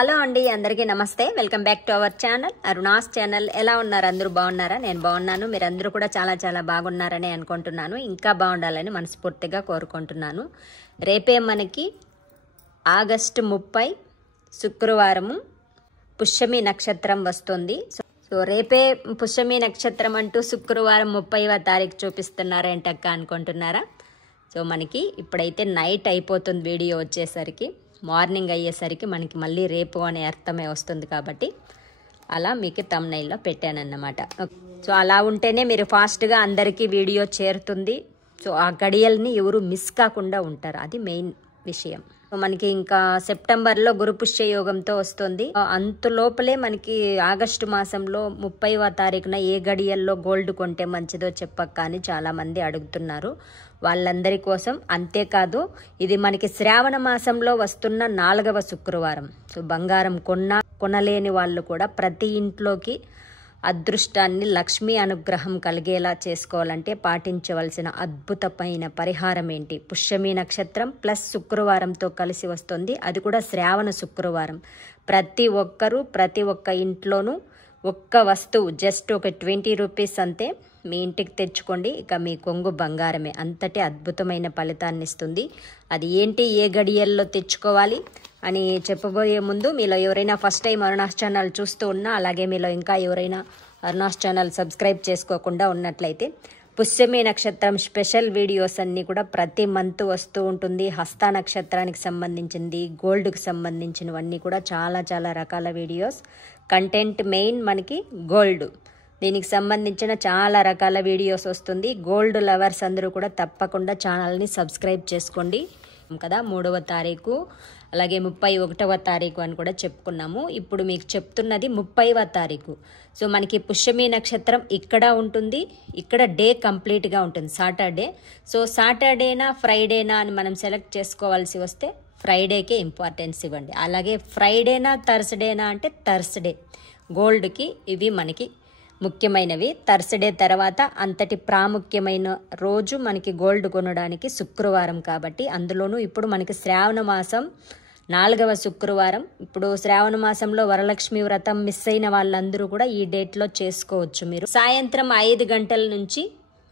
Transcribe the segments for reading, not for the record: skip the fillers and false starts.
Hello అండి, అందరికీ నమస్తే. Welcome back to our channel Aruna's channel. ఎలా ఉన్నారు? అందరూ బాగున్నారా? నేను బాగున్నాను. మీరందరూ కూడా చాలా చాలా బాగున్నారని అనుకుంటున్నాను. ఇంకా బాగుండాలని మనస్ఫూర్తిగా కోరుకుంటున్నాను. రేపే మనకి ఆగస్టు 30 శుక్రవారము పుష్యమి నక్షత్రం వస్తుంది. సో రేపే పుష్యమి నక్షత్రం అంటూ శుక్రవారం 30వ తారీఖు చూపిస్తున్నారేంటక్క అనుకుంటున్నారా? సో మనకి ఇప్పుడైతే నైట్ అయిపోతుంది, వీడియో వచ్చేసరికి మార్నింగ్ అయ్యేసరికి మనకి మళ్ళీ రేపు అనే అర్థమే వస్తుంది. కాబట్టి అలా మీకు థంబ్నెయిల్లో పెట్టానన్నమాట. సో అలా ఉంటేనే మీరు ఫాస్ట్గా అందరికీ వీడియో చేరుతుంది. సో ఆ గడియల్ని ఎవరు మిస్ కాకుండా ఉంటారు, అది మెయిన్ విషయం. మనకి ఇంకా సెప్టెంబర్లో గురు పుష్య యోగంతో వస్తుంది. అంతలోపలే మనకి ఆగస్టు మాసంలో 30వ తారీఖున ఏ గడియల్లో గోల్డ్ కొంటే మంచిదో చెప్పక్క అని చాలా మంది అడుగుతున్నారు. వాళ్ళందరి కోసం. అంతేకాదు, ఇది మనకి శ్రావణ మాసంలో వస్తున్న 4వ శుక్రవారం. సో బంగారం కొనలేని వాళ్ళు కూడా ప్రతి ఇంట్లోకి అదృష్టాన్ని, లక్ష్మీ అనుగ్రహం కలిగేలా చేసుకోవాలంటే పాటించవలసిన అద్భుతమైన పరిహారం ఏంటి? పుష్యమి నక్షత్రం ప్లస్ శుక్రవారంతో కలిసి వస్తుంది, అది కూడా శ్రావణ శుక్రవారం. ప్రతి ఒక్కరూ ప్రతి ఒక్క ఇంట్లోనూ ఒక్క వస్తువు జస్ట్ ఒక 20 రూపీస్ అంతే మీ ఇంటికి తెచ్చుకోండి. ఇక మీ కొంగు బంగారమే. అంతటి అద్భుతమైన ఫలితాన్ని ఇస్తుంది. అది ఏంటి, ఏ గడియల్లో తెచ్చుకోవాలి అని చెప్పబోయే ముందు, మీలో ఎవరైనా ఫస్ట్ టైం అరుణాస్ ఛానల్ చూస్తూ ఉన్నా, అలాగే మీలో ఇంకా ఎవరైనా అరుణాస్ ఛానల్ సబ్స్క్రైబ్ చేసుకోకుండా ఉన్నట్లయితే పుష్యమి నక్షత్రం స్పెషల్ వీడియోస్ అన్నీ కూడా ప్రతి మంత్ వస్తూ ఉంటుంది. హస్త నక్షత్రానికి సంబంధించింది, గోల్డ్కి సంబంధించినవన్నీ కూడా చాలా చాలా రకాల వీడియోస్. కంటెంట్ మెయిన్ మనకి గోల్డ్, దీనికి సంబంధించిన చాలా రకాల వీడియోస్ వస్తుంది. గోల్డ్ లవర్స్ అందరూ కూడా తప్పకుండా ఛానల్ని సబ్స్క్రైబ్ చేసుకోండి కదా. 3వ తారీఖు అలాగే 31వ తారీఖు అని కూడా చెప్పుకున్నాము. ఇప్పుడు మీకు చెప్తున్నది 30వ తారీఖు. సో మనకి పుష్యమి నక్షత్రం ఇక్కడ ఉంటుంది, ఇక్కడ డే కంప్లీట్గా ఉంటుంది, సాటర్డే. సో సాటర్డేనా ఫ్రైడేనా అని మనం సెలెక్ట్ చేసుకోవాల్సి వస్తే ఫ్రైడేకే ఇంపార్టెన్స్ ఇవ్వండి. అలాగే ఫ్రైడేనా థర్స్డేనా అంటే థర్స్డే. గోల్డ్కి ఇవి మనకి ముఖ్యమైనవి. థర్స్డే తర్వాత అంతటి ప్రాముఖ్యమైన రోజు మనకి గోల్డ్ కొనడానికి శుక్రవారం. కాబట్టి అందులోనూ ఇప్పుడు మనకి శ్రావణ మాసం 4వ శుక్రవారం. ఇప్పుడు శ్రావణ మాసంలో వరలక్ష్మి వ్రతం మిస్ అయిన వాళ్ళందరూ కూడా ఈ డేట్లో చేసుకోవచ్చు. మీరు సాయంత్రం 5 గంటల నుంచి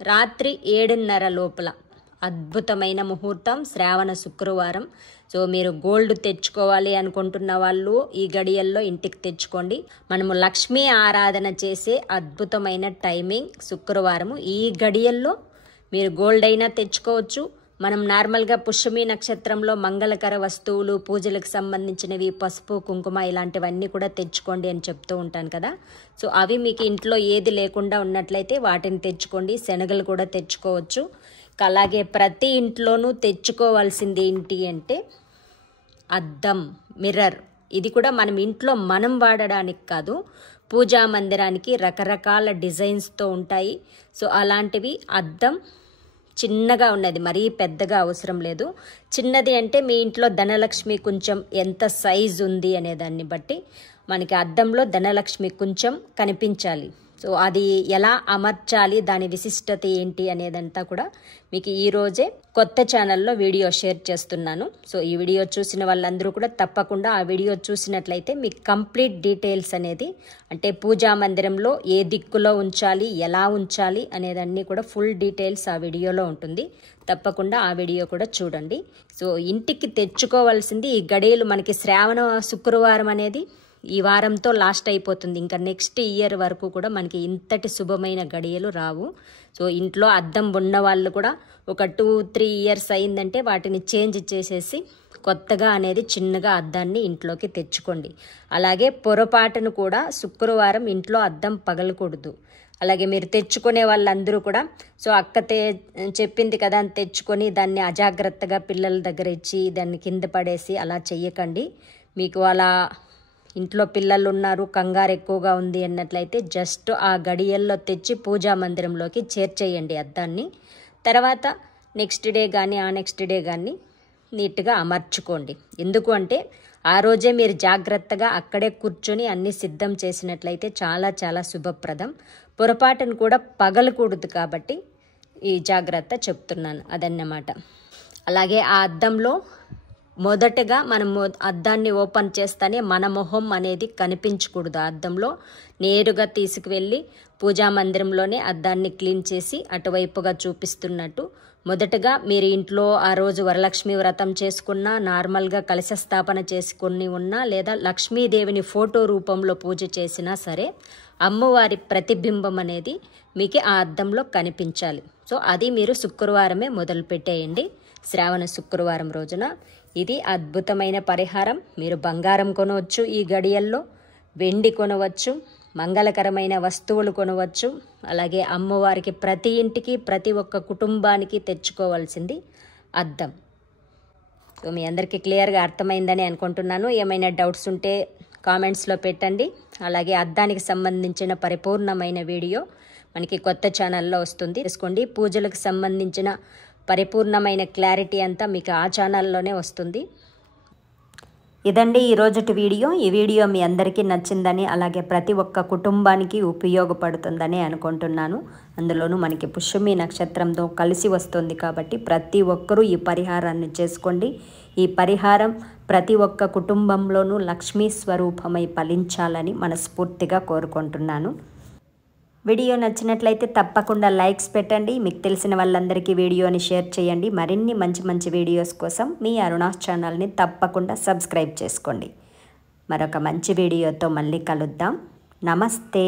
రాత్రి 7:30 లోపల అద్భుతమైన ముహూర్తం శ్రావణ శుక్రవారం. సో మీరు గోల్డ్ తెచ్చుకోవాలి అనుకుంటున్న వాళ్ళు ఈ గడియల్లో ఇంటికి తెచ్చుకోండి. మనము లక్ష్మీ ఆరాధన చేసే అద్భుతమైన టైమింగ్ శుక్రవారము. ఈ గడియల్లో మీరు గోల్డ్ అయినా తెచ్చుకోవచ్చు. మనం నార్మల్గా పుష్యమి నక్షత్రంలో మంగళకర వస్తువులు, పూజలకు సంబంధించినవి, పసుపు కుంకుమ ఇలాంటివన్నీ కూడా తెచ్చుకోండి అని చెప్తూ ఉంటాను కదా. సో అవి మీకు ఇంట్లో ఏది లేకుండా ఉన్నట్లయితే వాటిని తెచ్చుకోండి. శనగలు కూడా తెచ్చుకోవచ్చు. అలాగే ప్రతి ఇంట్లోనూ తెచ్చుకోవాల్సింది ఏంటి అంటే అద్దం, మిర్రర్. ఇది కూడా మనం ఇంట్లో మనం వాడడానికి కాదు, పూజా మందిరానికి రకరకాల డిజైన్స్తో ఉంటాయి. సో అలాంటివి అద్దం చిన్నగా ఉన్నది, మరీ పెద్దగా అవసరం లేదు. చిన్నది అంటే మీ ఇంట్లో ధనలక్ష్మి కొంచెం ఎంత సైజు ఉంది అనే దాన్ని బట్టి మనకి అద్దంలో ధనలక్ష్మి కొంచెం కనిపించాలి. సో అది ఎలా అమర్చాలి, దాని విశిష్టత ఏంటి అనేదంతా కూడా మీకు ఈరోజే కొత్త ఛానల్లో వీడియో షేర్ చేస్తున్నాను. సో ఈ వీడియో చూసిన వాళ్ళందరూ కూడా తప్పకుండా ఆ వీడియో చూసినట్లయితే మీకు కంప్లీట్ డీటెయిల్స్ అనేది, అంటే పూజా మందిరంలో ఏ దిక్కులో ఉంచాలి, ఎలా ఉంచాలి అనేదన్నీ కూడా ఫుల్ డీటెయిల్స్ ఆ వీడియోలో ఉంటుంది. తప్పకుండా ఆ వీడియో కూడా చూడండి. సో ఇంటికి తెచ్చుకోవాల్సింది ఈ గడియలు. మనకి శ్రావణ శుక్రవారం అనేది ఈ వారంతో లాస్ట్ అయిపోతుంది. ఇంకా నెక్స్ట్ ఇయర్ వరకు కూడా మనకి ఇంతటి శుభమైన గడియలు రావు. సో ఇంట్లో అద్దం ఉన్న వాళ్ళు కూడా ఒక 2-3 ఇయర్స్ అయిందంటే వాటిని చేంజ్ చేసేసి కొత్తగా అనేది చిన్నగా అద్దాన్ని ఇంట్లోకి తెచ్చుకోండి. అలాగే పొరపాటును కూడా శుక్రవారం ఇంట్లో అద్దం పగలకూడదు. అలాగే మీరు తెచ్చుకునే వాళ్ళందరూ కూడా సో అక్క చెప్పింది కదా అని తెచ్చుకొని దాన్ని అజాగ్రత్తగా పిల్లల దగ్గర ఇచ్చి దాన్ని కింద పడేసి అలా చెయ్యకండి. మీకు అలా ఇంట్లో పిల్లలు ఉన్నారు, కంగారు ఎక్కువగా ఉంది అన్నట్లయితే జస్ట్ ఆ గడియల్లో తెచ్చి పూజా మందిరంలోకి చేర్చేయండి అద్దాన్ని. తర్వాత నెక్స్ట్ డే కానీ ఆ నెక్స్ట్ డే కానీ నీట్గా అమర్చుకోండి. ఎందుకు అంటే ఆ రోజే మీరు జాగ్రత్తగా అక్కడే కూర్చొని అన్ని సిద్ధం చేసినట్లయితే చాలా చాలా శుభప్రదం. పొరపాటును కూడా పగలకూడదు కాబట్టి ఈ జాగ్రత్త చెప్తున్నాను, అదన్నమాట. అలాగే ఆ అద్దంలో మొదటగా మనం అద్దాన్ని ఓపెన్ చేస్తేనే మన మొహం అనేది కనిపించకూడదు. అద్దంలో నేరుగా తీసుకువెళ్ళి పూజా మందిరంలోనే అద్దాన్ని క్లీన్ చేసి అటువైపుగా చూపిస్తున్నట్టు. మొదటగా మీరు ఇంట్లో ఆ రోజు వరలక్ష్మి వ్రతం చేసుకున్నా, నార్మల్గా కలశ స్థాపన చేసుకుని ఉన్నా, లేదా లక్ష్మీదేవిని ఫోటో రూపంలో పూజ చేసినా సరే అమ్మవారి ప్రతిబింబం అనేది మీకు ఆ అద్దంలో కనిపించాలి. సో అది మీరు శుక్రవారమే మొదలు పెట్టేయండి, శ్రావణ శుక్రవారం రోజున. ఇది అద్భుతమైన పరిహారం. మీరు బంగారం కొనవచ్చు, ఈ గడియల్లో వెండి కొనవచ్చు, మంగళకరమైన వస్తువులు కొనవచ్చు. అలాగే అమ్మవారికి ప్రతి ఇంటికి ప్రతి ఒక్క కుటుంబానికి తెచ్చుకోవాల్సింది అద్దం. సో మీ అందరికీ క్లియర్గా అర్థమైందని అనుకుంటున్నాను. ఏమైనా డౌట్స్ ఉంటే కామెంట్స్లో పెట్టండి. అలాగే అద్దానికి సంబంధించిన పరిపూర్ణమైన వీడియో మనకి కొత్త ఛానల్లో వస్తుంది, తీసుకోండి. పూజలకు సంబంధించిన పరిపూర్ణమైన క్లారిటీ అంతా మీకు ఆ ఛానల్లోనే వస్తుంది. ఇదండి ఈరోజుటి వీడియో. ఈ వీడియో మీ అందరికీ నచ్చిందని, అలాగే ప్రతి ఒక్క కుటుంబానికి ఉపయోగపడుతుందని అనుకుంటున్నాను. అందులోనూ మనకి పుష్యమి నక్షత్రంతో కలిసి వస్తుంది కాబట్టి ప్రతి ఒక్కరూ ఈ పరిహారాన్ని చేసుకోండి. ఈ పరిహారం ప్రతి ఒక్క కుటుంబంలోనూ లక్ష్మీ స్వరూపమై ఫలించాలని మనస్ఫూర్తిగా కోరుకుంటున్నాను. వీడియో నచ్చినట్లయితే తప్పకుండా లైక్స్ పెట్టండి. మీకు తెలిసిన వాళ్ళందరికీ వీడియోని షేర్ చేయండి. మరిన్ని మంచి మంచి వీడియోస్ కోసం మీ అరుణాస్ ఛానల్ని తప్పకుండా సబ్స్క్రైబ్ చేసుకోండి. మరొక మంచి వీడియోతో మళ్ళీ కలుద్దాం. నమస్తే.